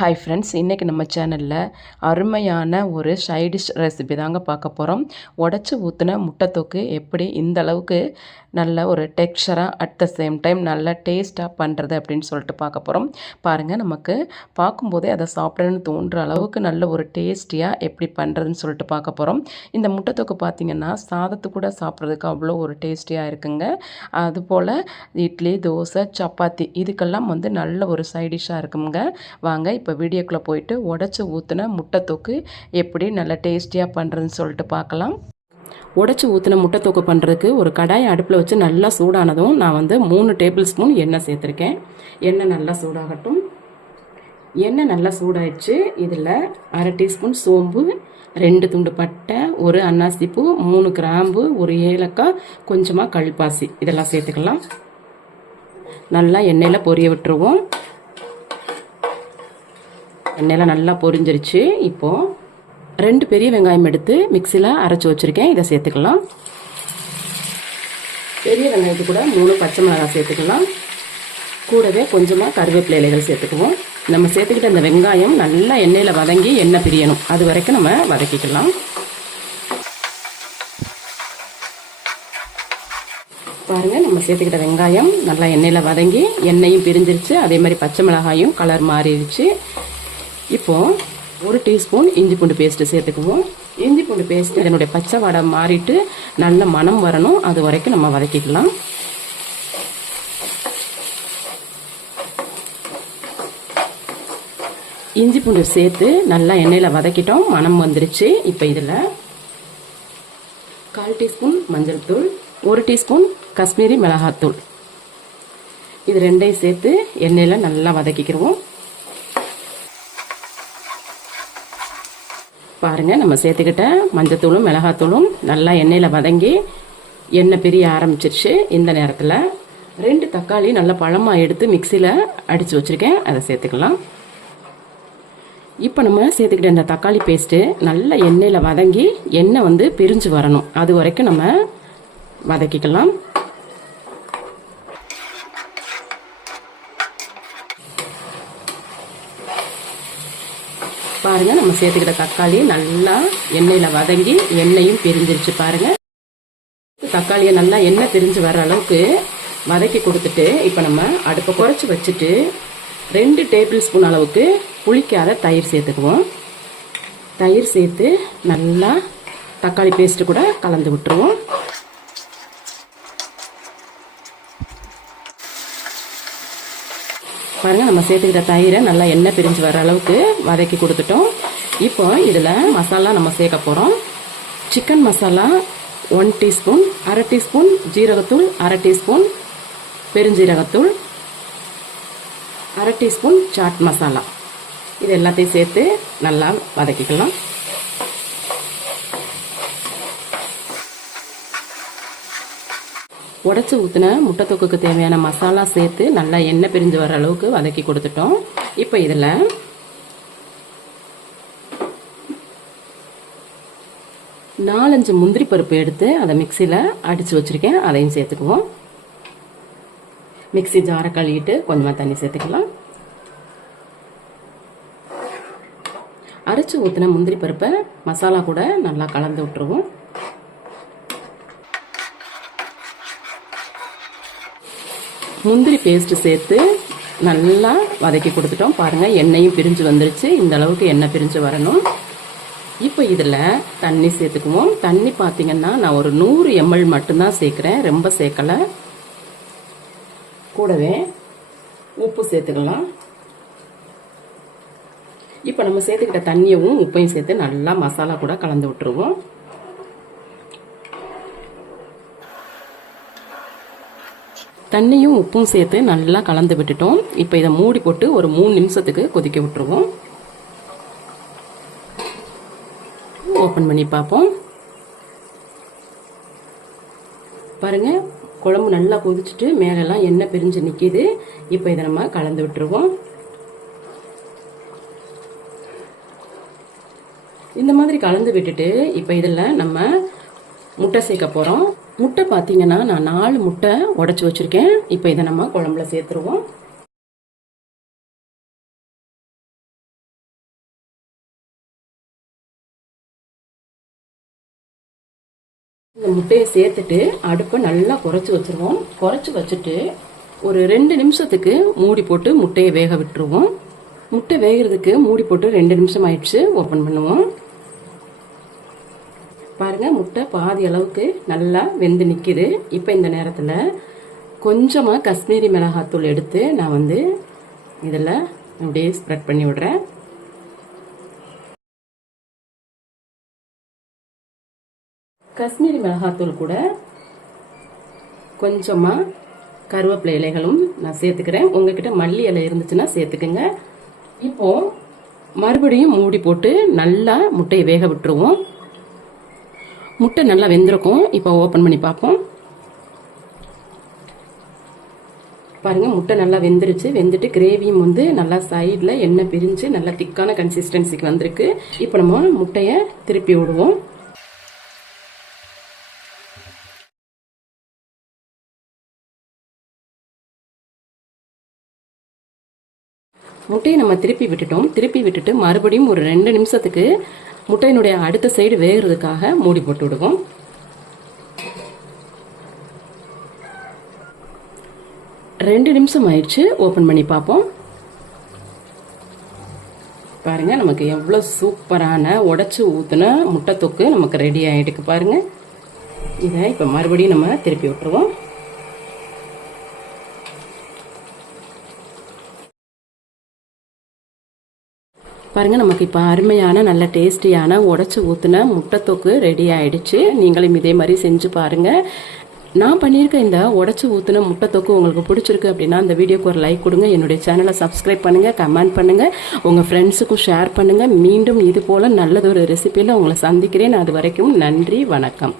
Hi friends, இன்றைக்கி நம்ம சேனலில் அருமையான ஒரு சைடிஷ் ரெசிபி தாங்க பார்க்க போகிறோம். உடச்சி ஊற்றின முட்டை தொக்கு எப்படி இந்த அளவுக்கு நல்ல ஒரு டெக்ஸ்சராக அட் த சேம் டைம் நல்ல டேஸ்ட்டாக பண்ணுறது அப்படின்னு சொல்லிட்டு பார்க்க போகிறோம். பாருங்கள், நமக்கு பார்க்கும்போதே அதை சாப்பிடணும்னு தோன்ற அளவுக்கு நல்ல ஒரு டேஸ்டியாக எப்படி பண்ணுறதுன்னு சொல்லிட்டு பார்க்க போகிறோம். இந்த முட்டை தொக்கு பார்த்திங்கன்னா சாதத்து கூட சாப்பிட்றதுக்கு அவ்வளோ ஒரு டேஸ்டியாக இருக்குங்க. அதுபோல் இட்லி, தோசை, சப்பாத்தி இதுக்கெல்லாம் நல்ல ஒரு சைடிஷ்ஷாக இருக்குங்க. வாங்க இப்போ வீடியோக்குள்ளே போயிட்டு உடச்சி ஊற்றின முட்டை தொக்கு எப்படி நல்லா டேஸ்டியாக பண்ணுறதுன்னு சொல்லிட்டு பார்க்கலாம். உடச்சி ஊற்றின முட்டை தொக்கு பண்ணுறதுக்கு ஒரு கடாயை அடுப்பில் வச்சு நல்லா சூடானதும் நான் 3 டேபிள் ஸ்பூன் எண்ணெய் சேர்த்துருக்கேன். எண்ணெய் நல்லா சூடாகட்டும். எண்ணெய் நல்லா சூடாயிடுச்சு. இதில் அரை டீஸ்பூன் சோம்பு, 2 துண்டு பட்டை, ஒரு அன்னாசிப்பூ, 3 கிராம்பு, ஒரு ஏலக்காய், கொஞ்சமாக கல்பாசி இதெல்லாம் சேர்த்துக்கலாம். நல்லா எண்ணெயில் பொரிய விட்டுருவோம். எண்ணெயில் நல்லா பொரிஞ்சிருச்சு. இப்போது 2 பெரிய வெங்காயம் எடுத்து மிக்சியில் அரைச்சி வச்சுருக்கேன். இதை சேர்த்துக்கலாம். பெரிய வெங்காயத்து கூட 3 பச்சை மிளகாய் சேர்த்துக்கலாம். கூடவே கொஞ்சமாக கருவேப்பிலை இலைகள் சேர்த்துக்குவோம். நம்ம சேர்த்துக்கிட்ட அந்த வெங்காயம் நல்லா எண்ணெயில் வதங்கி எண்ணெய் பிரியணும். அது வரைக்கும் நம்ம வதக்கிக்கலாம். பாருங்கள், நம்ம சேர்த்துக்கிட்ட வெங்காயம் நல்லா எண்ணெயில் வதங்கி எண்ணெயும் பிரிஞ்சிருச்சு. அதே மாதிரி பச்சை மிளகாயும் கலர் மாறிடுச்சு. இப்போது 1 டீஸ்பூன் இஞ்சி பூண்டு பேஸ்ட்டு சேர்த்துக்குவோம். இஞ்சி பூண்டு பேஸ்ட் இதனுடைய பச்சை வாடை மாறிட்டு நல்ல மனம் வரணும். அது வரைக்கும் நம்ம வதக்கிக்கலாம். இஞ்சி பூண்டு சேர்த்து நல்லா எண்ணெயில் வதக்கிட்டோம். மனம் வந்துருச்சு. இப்போ இதில் 1/4 டீஸ்பூன் மஞ்சள் தூள், 1 டீஸ்பூன் காஷ்மீரி மிளகாத்தூள், இது 2ஐயும் சேர்த்து எண்ணெயில் நல்லா வதக்கிக்கிடுவோம். பாருங்கள், நம்ம சேர்த்துக்கிட்ட மஞ்சத்தூளும் மிளகாத்தூளும் நல்லா எண்ணெயில் வதங்கி எண்ணெய் பிரிய ஆரம்பிச்சிருச்சு. இந்த நேரத்தில் 2 தக்காளி நல்லா பழமாக எடுத்து மிக்சியில் அடித்து வச்சுருக்கேன். அதை சேர்த்துக்கலாம். இப்போ நம்ம சேர்த்துக்கிட்ட இந்த தக்காளி பேஸ்ட்டு நல்லா எண்ணெயில் வதங்கி எண்ணெய் பிரிஞ்சு வரணும். அது வரைக்கும் நம்ம வதக்கிக்கலாம். பாருங்கள், நம்ம சேர்த்துக்கிட்ட தக்காளி நல்லா எண்ணெயில் வதங்கி எண்ணெயும் பிரிஞ்சிருச்சு. பாருங்கள், தக்காளியை நல்லா எண்ணெய் பிரிஞ்சு வர அளவுக்கு வதக்கி கொடுத்துட்டு இப்போ நம்ம அடுப்பை குறைச்சி வச்சுட்டு 2 டேபிள் ஸ்பூன் அளவுக்கு புளிக்காத தயிர் சேர்த்துக்குவோம். தயிர் சேர்த்து நல்லா தக்காளி பேஸ்ட்டு கூட கலந்து விட்டுருவோம். பாருங்கள், நம்ம சேர்த்துக்கிட்ட தயிரை நல்லா எண்ணெய் பிரிஞ்சு வர அளவுக்கு வதக்கி கொடுத்துட்டோம். இப்போ இதில் மசாலா நம்ம சேர்க்க போகிறோம். சிக்கன் மசாலா 1 டீஸ்பூன், அரை டீஸ்பூன் ஜீரகத்தூள், அரை டீஸ்பூன் பெருஞ்சீரகத்தூள், அரை டீஸ்பூன் சாட் மசாலா, இது எல்லாத்தையும் சேர்த்து நல்லா வதக்கிக்கலாம். உடச்சி ஊற்றின முட்டை தொக்குக்கு தேவையான மசாலா சேர்த்து நல்லா எண்ணெய் பிரிஞ்சு வர அளவுக்கு வதக்கி கொடுத்துட்டோம். இப்போ இதில் 4-5 முந்திரி பருப்பு எடுத்து அதை மிக்சியில் அடித்து வச்சுருக்கேன். அதையும் சேர்த்துக்குவோம். மிக்சி ஜாரை கழுவிட்டு கொஞ்சமாக தண்ணி சேர்த்துக்கலாம். அரைச்சி ஊற்றின முந்திரி பருப்பை மசாலா கூட நல்லா கலந்து விட்டுருவோம். முந்திரி பேஸ்ட்டு சேர்த்து நல்லா வதக்கி கொடுத்துட்டோம். பாருங்கள், எண்ணெயும் பிரிஞ்சு வந்துருச்சு. இந்த அளவுக்கு எண்ணெய் பிரிஞ்சு வரணும். இப்போ இதில் தண்ணி சேர்த்துக்குவோம். தண்ணி பார்த்திங்கன்னா நான் ஒரு 100 ml மட்டும்தான் சேர்க்குறேன், ரொம்ப சேர்க்கலை. கூடவே உப்பு சேர்த்துக்கலாம். இப்போ நம்ம சேர்த்துக்கிட்ட தண்ணியவும் உப்பையும் சேர்த்து நல்லா மசாலா கூட கலந்து விட்டுருவோம். தண்ணியும் உப்பும் சேர்த்து நல்லா கலந்து விட்டுட்டோம். இப்போ இதை மூடி போட்டு ஒரு 3 நிமிஷத்துக்கு கொதிக்க விட்டுருவோம். ஓப்பன் பண்ணி பார்ப்போம். பாருங்கள், குழம்பு நல்லா கொதிச்சுட்டு மேலெல்லாம் எண்ணெய் பிரிஞ்சு நிற்கிது. இப்போ இதை நம்ம கலந்து விட்டுருவோம். இந்த மாதிரி கலந்து விட்டுட்டு இப்போ இதில் நம்ம முட்டை சேர்க்க போகிறோம். முட்டை பார்த்தீங்கன்னா நான் 4 முட்டை உடச்சி வச்சுருக்கேன். இப்போ இதை நம்ம குழம்புல சேர்த்துருவோம். இந்த முட்டையை சேர்த்துட்டு அடுப்பை நல்லா குறைச்சி வச்சுருவோம். குறைச்சி வச்சுட்டு ஒரு 2 நிமிஷத்துக்கு மூடி போட்டு முட்டையை வேக விட்டுருவோம். முட்டை வேகிறதுக்கு மூடி போட்டு 2 நிமிஷம் ஆயிடுச்சு. ஓப்பன் பண்ணுவோம். பாருங்க, முட்டை பாதி அளவுக்கு நல்லா வெந்து நிற்கிது. இப்போ இந்த நேரத்தில் கொஞ்சமாக காஷ்மீரி மிளகாத்தூள் எடுத்து நான் இதில் அப்படியே ஸ்ப்ரெட் பண்ணி விடுறேன். காஷ்மீரி மிளகாத்தூள் கூட கொஞ்சமாக கருவேப்பிலை இலைகளும் நான் சேர்த்துக்கிறேன். உங்ககிட்ட மல்லி இலை இருந்துச்சுன்னா சேர்த்துக்குங்க. இப்போ மறுபடியும் மூடி போட்டு நல்லா முட்டையை வேக விட்டுருவோம். முட்டை நல்லா வெந்திருக்கும். இப்போ ஓப்பன் பண்ணி பார்ப்போம். பாருங்க, முட்டை நல்லா வெந்துருச்சு. வெந்துட்டு கிரேவியும் நல்லா சைடில் எண்ணெய் பிரிஞ்சு நல்லா திக்கான கன்சிஸ்டன்சிக்கு வந்திருக்கு. இப்போ நம்ம முட்டையை திருப்பி விடுவோம். முட்டையை நம்ம திருப்பி விட்டுட்டோம். திருப்பி விட்டுட்டு மறுபடியும் ஒரு 2 நிமிஷத்துக்கு முட்டையினுடைய அடுத்த சைடு வேகிறதுக்காக மூடி போட்டு விடுவோம். ரெண்டு நிமிஷம் ஆயிடுச்சு. ஓப்பன் பண்ணி பார்ப்போம். பாருங்க, நமக்கு எவ்வளோ சூப்பரான உடைச்சு ஊத்துன முட்டை தொக்கு நமக்கு ரெடி ஆயிடுக்கு. பாருங்க, இதை இப்போ மறுபடியும் நம்ம திருப்பி விட்டுருவோம். பாருங்க, நமக்கு இப்போ அருமையான நல்ல டேஸ்டியான உடைச்சு ஊத்துன முட்டை தொக்கு ரெடி ஆயிடுச்சு. நீங்களும் இதே மாதிரி செஞ்சு பாருங்க. நான் பண்ணியிருக்க இந்த உடைச்சு ஊத்துன முட்டை தொக்கு உங்களுக்கு பிடிச்சிருக்கு அப்படின்னா அந்த வீடியோக்கு ஒரு லைக் கொடுங்க. என்னுடைய சேனலை சப்ஸ்கிரைப் பண்ணுங்க, கமெண்ட் பண்ணுங்க, உங்க ஃப்ரெண்ட்ஸுக்கும் ஷேர் பண்ணுங்க. மீண்டும் இது போல நல்லதொரு ரெசிபியில் உங்களை சந்திக்கிறேன். அது வரைக்கும் நன்றி, வணக்கம்.